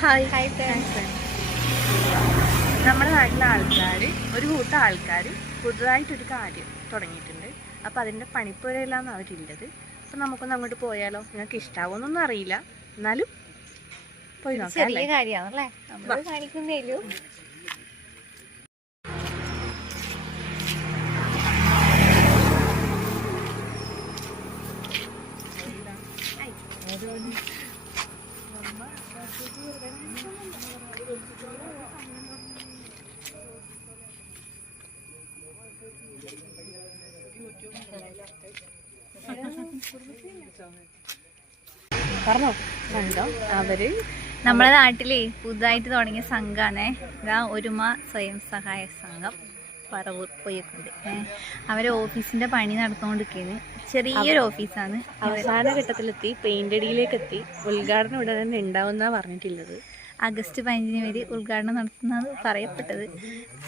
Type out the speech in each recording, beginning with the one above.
Hi hi friends. നമ്മുടെ നാട്ടിലെ ആൾക്കാർ, ഒരു കൂട്ടം ആൾക്കാർ പുതുതായിട്ടൊരു കാര്യം തുടങ്ങിയിട്ടുണ്ട്. അപ്പോൾ അതിൻ്റെ പണിപ്പുരയിലാണ് അവരുള്ളത്. അപ്പോൾ നമുക്കൊന്ന് അങ്ങോട്ട് പോയാലോ? നിങ്ങൾക്ക് ഇഷ്ടാവുമെന്നൊന്നും അറിയില്ല, എന്നാലും പോയി നോക്കാം. ചെറിയ കാര്യമാണല്ലേ, നമ്മൾ കാണിക്കുന്നേലോ. പറഞ്ഞോ. സംഘം അവര് നമ്മുടെ നാട്ടിലെ പുതുതായിട്ട് തുടങ്ങിയ സംഘമാണ് ഇതാ ഒരുമ സ്വയം സഹായ സംഘം പറവൂർ പോയിട്ടുണ്ട്. അവരെ ഓഫീസിന്റെ പണി നടന്നുകൊണ്ടിരിക്കുന്നത് ചെറിയൊരു ഓഫീസാണ്. അവസാന ഘട്ടത്തിലെത്തി, പെയിന്റ് അടിയിലേക്ക് എത്തി. ഉദ്ഘാടനം ഉടനെ തന്നെ ഉണ്ടാവുന്ന പറഞ്ഞിട്ടുള്ളത്. ആഗസ്റ്റ് 15 വരെ ഉദ്ഘാടനം നടത്തുന്നത് പറയപ്പെട്ടത്.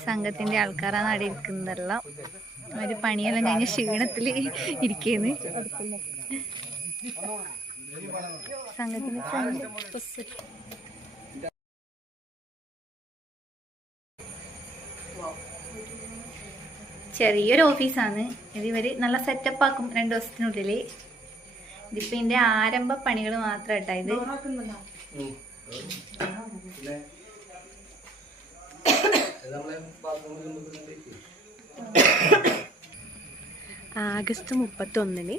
സംഘത്തിന്റെ ആൾക്കാരാണ് അവിടെ ഇരിക്കുന്നതെല്ലാം. അവര് പണിയെല്ലാം കഴിഞ്ഞ ക്ഷീണത്തിൽ ഇരിക്കുന്നു. സംഘത്തിന്റെ ചെറിയൊരു ഓഫീസാണ് ഇത്. ഇവര് നല്ല സെറ്റപ്പ് ആക്കും 2 ദിവസത്തിനുള്ളിൽ. ഇതിപ്പോ ഇതിന്റെ ആരംഭ പണികൾ മാത്രം കേട്ടാ ഇത്. ആഗസ്റ്റ് 31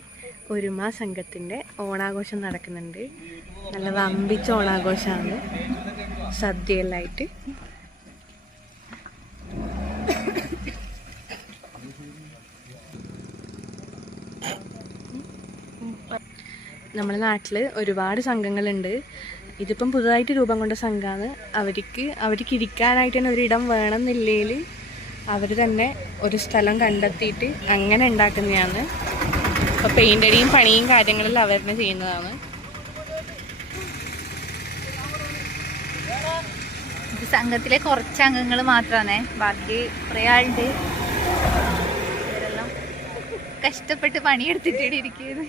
ഒരുമ സംഘത്തിൻ്റെ ഓണാഘോഷം നടക്കുന്നുണ്ട്. നല്ല വമ്പിച്ച ഓണാഘോഷമാണ്, സദ്യയെല്ലായിട്ട്. നമ്മുടെ നാട്ടിൽ ഒരുപാട് സംഘങ്ങളുണ്ട്. ഇതിപ്പം പുതുതായിട്ട് രൂപം കൊണ്ട സംഘമാണ്. അവർക്ക് ഇരിക്കാനായിട്ട് തന്നെ ഒരിടം വേണമെന്നില്ലെങ്കിൽ അവർ തന്നെ ഒരു സ്ഥലം കണ്ടെത്തിയിട്ട് അങ്ങനെ ഉണ്ടാക്കുന്നതാണ്. അപ്പോൾ പെയിൻ്റ് അടിയും പണിയും കാര്യങ്ങളെല്ലാം അവർ തന്നെ ചെയ്യുന്നതാണ്. സംഘത്തിലെ കുറച്ച് അംഗങ്ങൾ മാത്രമാണ്, ബാക്കി കുറേ ആളുണ്ട്. ഇവരെല്ലാം കഷ്ടപ്പെട്ട് പണിയെടുത്തിട്ട് ഇരിക്കുന്നത്.